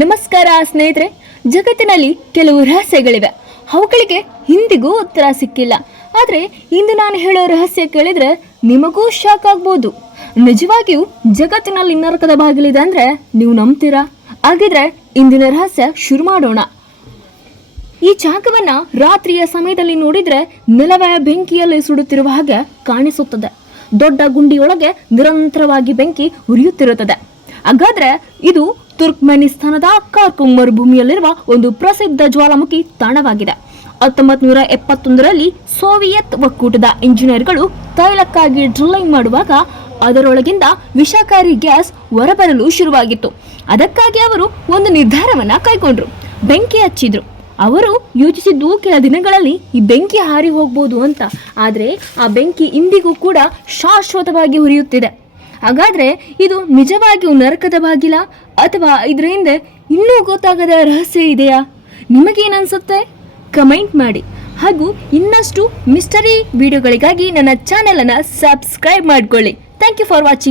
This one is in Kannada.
ನಮಸ್ಕಾರ ಸ್ನೇಹಿತರೆ. ಜಗತ್ತಿನಲ್ಲಿ ಕೆಲವು ರಹಸ್ಯಗಳಿವೆ, ಅವುಗಳಿಗೆ ಇಂದಿಗೂ ಉತ್ತರ ಸಿಕ್ಕಿಲ್ಲ. ಆದರೆ ಇಂದು ನಾನು ಹೇಳೋ ರಹಸ್ಯ ಕೇಳಿದ್ರೆ ನಿಮಗೂ ಶಾಕ್ ಆಗ್ಬೋದು. ನಿಜವಾಗಿಯೂ ಜಗತ್ತಿನಲ್ಲಿ ನರಕದ ಬಾಗಿಲಿದೆ ಅಂದ್ರೆ ನೀವು ನಂಬ್ತೀರಾ? ಹಾಗಿದ್ರೆ ಇಂದಿನ ರಹಸ್ಯ ಶುರು ಮಾಡೋಣ. ಈ ಜಾಗವನ್ನ ರಾತ್ರಿಯ ಸಮಯದಲ್ಲಿ ನೋಡಿದ್ರೆ ನೆಲವೇ ಬೆಂಕಿಯಲ್ಲಿ ಸುಡುತ್ತಿರುವ ಹಾಗೆ ಕಾಣಿಸುತ್ತದೆ. ದೊಡ್ಡ ಗುಂಡಿಯೊಳಗೆ ನಿರಂತರವಾಗಿ ಬೆಂಕಿ ಉರಿಯುತ್ತಿರುತ್ತದೆ. ಹಾಗಾದ್ರೆ ಇದು ತುರ್ಕ್ಮೆನಿಸ್ತಾನದ ಕಾರ್ಕುಮ್ ಮರುಭೂಮಿಯಲ್ಲಿರುವ ಒಂದು ಪ್ರಸಿದ್ಧ ಜ್ವಾಲಾಮುಖಿ ತಾಣವಾಗಿದೆ. 1971ರಲ್ಲಿ ಸೋವಿಯತ್ ಒಕ್ಕೂಟದ ಇಂಜಿನಿಯರ್ಗಳು ತೈಲಕ್ಕಾಗಿ ಡ್ರಿಲ್ಲಿಂಗ್ ಮಾಡುವಾಗ ಅದರೊಳಗಿಂದ ವಿಷಕಾರಿ ಗ್ಯಾಸ್ ಹೊರಬರಲು ಶುರುವಾಗಿತ್ತು. ಅದಕ್ಕಾಗಿ ಅವರು ಒಂದು ನಿರ್ಧಾರವನ್ನ ಕೈಗೊಂಡ್ರು, ಬೆಂಕಿ ಹಚ್ಚಿದ್ರು. ಅವರು ಯೋಚಿಸಿದ್ದು ಕೆಲ ದಿನಗಳಲ್ಲಿ ಈ ಬೆಂಕಿ ಹಾರಿ ಹೋಗ್ಬೋದು ಅಂತ. ಆದರೆ ಆ ಬೆಂಕಿ ಇಂದಿಗೂ ಕೂಡ ಶಾಶ್ವತವಾಗಿ ಉರಿಯುತ್ತಿದೆ. ಹಾಗಾದ್ರೆ ಇದು ನಿಜವಾಗಿಯೂ ನರಕದ ಬಾಗಿಲ ಅಥವಾ ಇದರ ಹಿಂದೆ ಇನ್ನೂ ಗೊತ್ತಾಗದ ರಹಸ್ಯ ಇದೆಯಾ? ನಿಮಗೇನನ್ಸುತ್ತೆ? ಕಮೆಂಟ್ ಮಾಡಿ. ಹಾಗೂ ಇನ್ನಷ್ಟು ಮಿಸ್ಟರಿ ವಿಡಿಯೋಗಳಿಗಾಗಿ ನನ್ನ ಚಾನೆಲ್ ಅನ್ನು ಸಬ್ಸ್ಕ್ರೈಬ್ ಮಾಡ್ಕೊಳ್ಳಿ. Thank you for watching.